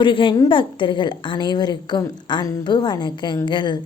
முருகன் பக்தர்கள் அனைவருக்கும் அன்பு வணக்கங்கள்.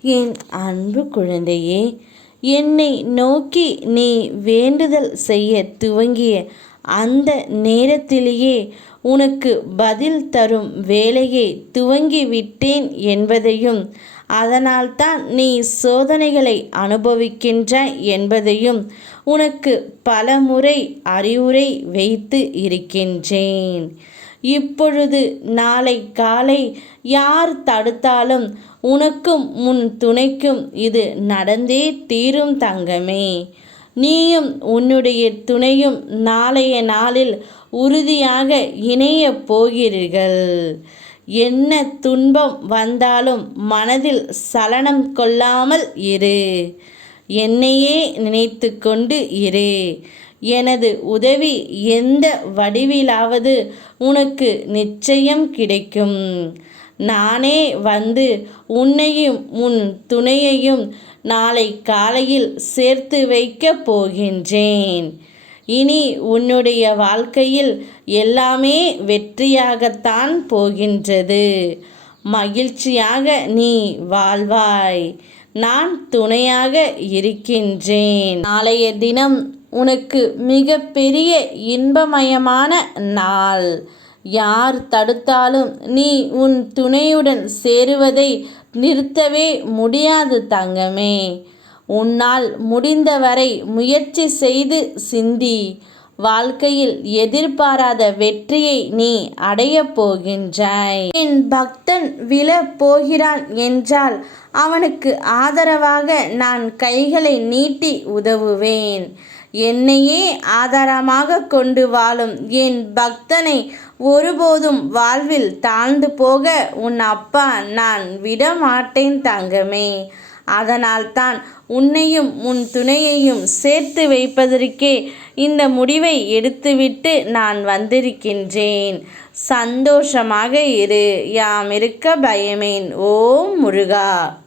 என் அன்பு குழந்தையே என்னை நோக்கி நீ வேண்டுதல் செய்ய துவங்கிய அந்த நேரத்திலேயே உனக்கு பதில் தரும் வேலையை துவங்கிவிட்டேன் என்பதையும் அதனால்தான் நீ சோதனைகளை அனுபவிக்கின்றாய் என்பதையும் உனக்கு பலமுறை அறிவுரை வைத்து இருக்கின்றேன். இப்பொழுது நாளை காலை யார் தடுத்தாலும் உனக்கும் முன் துணைக்கும் இது நடந்தே தீரும் தங்கமே. நீயும் உன்னுடைய துணையும் நாளைய நாளில் உறுதியாக இணைய போகிறீர்கள். என்ன துன்பம் வந்தாலும் மனதில் சலனம் கொள்ளாமல் இரு. என்னையே நினைத்து கொண்டு இரு. எனது உதவி எந்த வடிவிலாவது உனக்கு நிச்சயம் கிடைக்கும். நானே வந்து உன்னையும் உன் துணையையும் நாளை காலையில் சேர்த்து வைக்கப் போகின்றேன். இனி உன்னுடைய வாழ்க்கையில் எல்லாமே வெற்றியாகத்தான் போகின்றது. மகிழ்ச்சியாக நீ வாழ்வாய். நான் துணையாக இருக்கின்றேன். நாளைய தினம் உனக்கு மிக பெரிய இன்பமயமான நாள். யார் தடுத்தாலும் நீ உன் துணையுடன் சேருவதை நிறுத்தவே முடியாது தங்கமே. உன்னால் முடிந்தவரை முயற்சி செய்து சிந்தி. வாழ்க்கையில் எதிர்பாராத வெற்றியை நீ அடையப் போகின்றாய். என் ஒருத்தன் விழ போகிறான் என்றால் அவனுக்கு ஆதரவாக நான் கைகளை நீட்டி உதவுவேன். என்னையே ஆதாரமாக கொண்டு வாழும் என் பக்தனை ஒருபோதும் வாழ்வில் தாழ்ந்து போக உன் அப்பா நான் விடமாட்டேன் தங்கமே. அதனால்தான் உன்னையும் உன் துணையையும் சேர்த்து வைப்பதற்கே இந்த முடிவை எடுத்துவிட்டு நான் வந்திருக்கின்றேன். சந்தோஷமாக இரு யாம் இருக்க பயமேன். ஓம் முருகா.